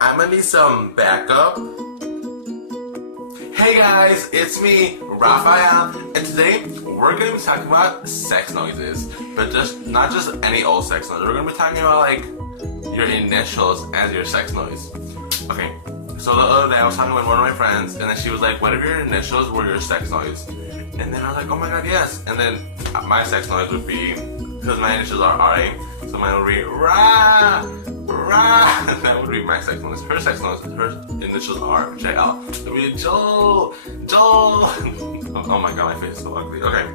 I'm gonna need some backup. Hey guys, it's me, Rafael, and today we're gonna be talking about sex noises, but not just any old sex noise. We're gonna be talking about like your initials as your sex noise. Okay, so the other day I was talking with one of my friends, and then she was like, "What if your initials were your sex noise?" And then I was like, "Oh my god, yes!" And then my sex noise would be, because my initials are RA, so mine would be Ra. That would be my sex noise. Her sex noise, her initials are JL. It would be Joel. Oh my god, my face is so ugly. Okay,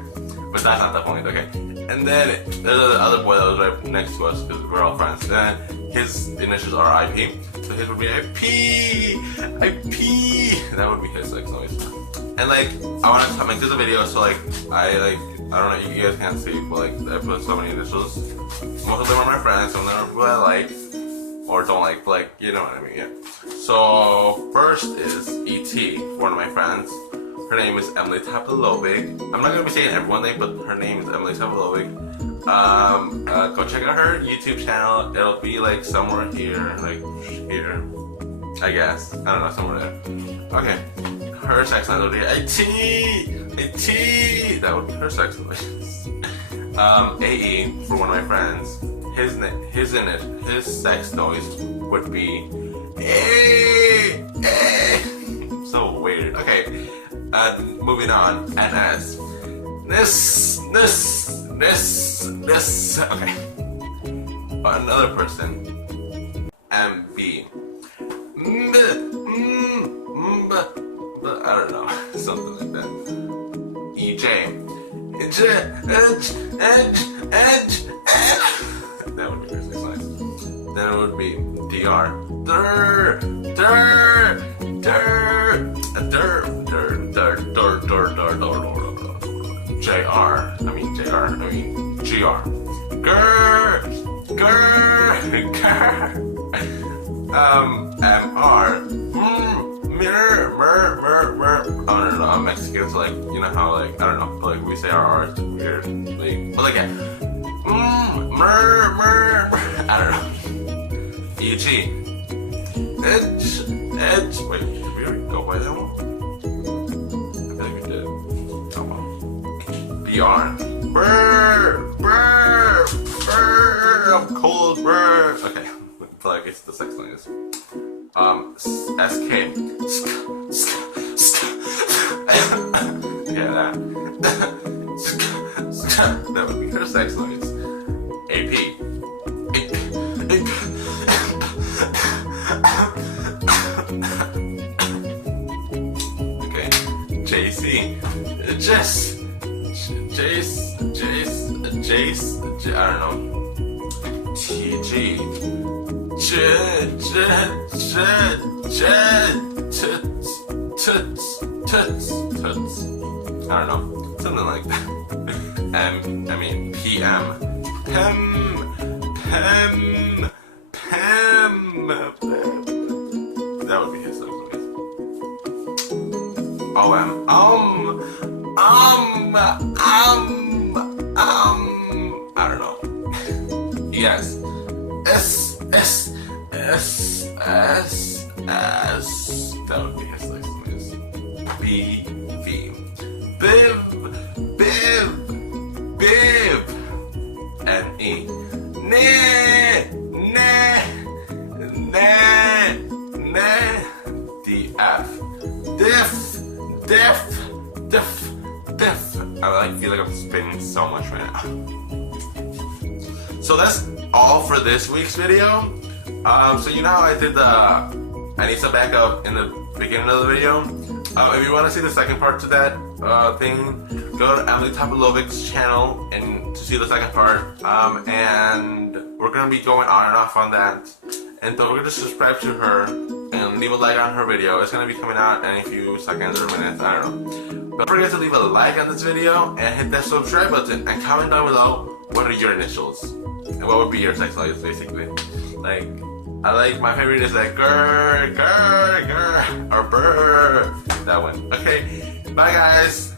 but that's not the point. Okay, and then there's the other boy that was right next to us because we're all friends. And his initials are IP, so his would be IP. That would be his sex noise. And like, I want to make this a video, so like, I don't know, you guys can't see, but like, I put so many initials. Most of them are my friends, some of them are people I like, or don't like, but like, you know what I mean, yeah. So, first is E.T., one of my friends. Her name is Emily Tapalovic. I'm not going to be saying everyone's name, but her name is Emily Tapalovic. Go check out her YouTube channel. It'll be like somewhere here, like here, I guess. I don't know, somewhere there. Okay. Her sex noise would be A.T. That would be her sex noise. A.E. for one of my friends. His sex noise would be so weird. Okay, moving on. N.S. This. Okay. Another person. M.B. I don't know, something like that. E.J. That would be her sex noise. Then it would be DR. GR. MR. I don't know, I'm Mexican, so like, you know how like, I don't know, but like we say our R's weird, like, but like, yeah. I don't know. E.G. Edge. Wait, did we already go by that one? I feel like we did. Oh well. BR. Brr. I'm cold, brr. Okay, but like it's the sex noise. SK. Yeah, that. That would be her sex noise. AP. Okay. JC. Jace. I don't know. TG. Toots. I don't know, something like that. PM. That would be his sex noise. OM. I don't know. Yes. S. That would be his sex noise. BV. Biv. NE. DF. Diff. I feel like I'm spinning so much right now. So that's all for this week's video. So you know how I did I need some backup in the beginning of the video? If you want to see the second part to that thing, go to Emily Tapalovic's channel and to see the second part. And we're going to be going on and off on that. And don't forget to subscribe to her and leave a like on her video. It's going to be coming out in a few seconds or minutes, I don't know. Don't forget to leave a like on this video and hit that subscribe button and comment down below what are your initials and what would be your sex noise, basically. Like, I like, my favorite is like grr, or brr, that one. Okay, bye guys.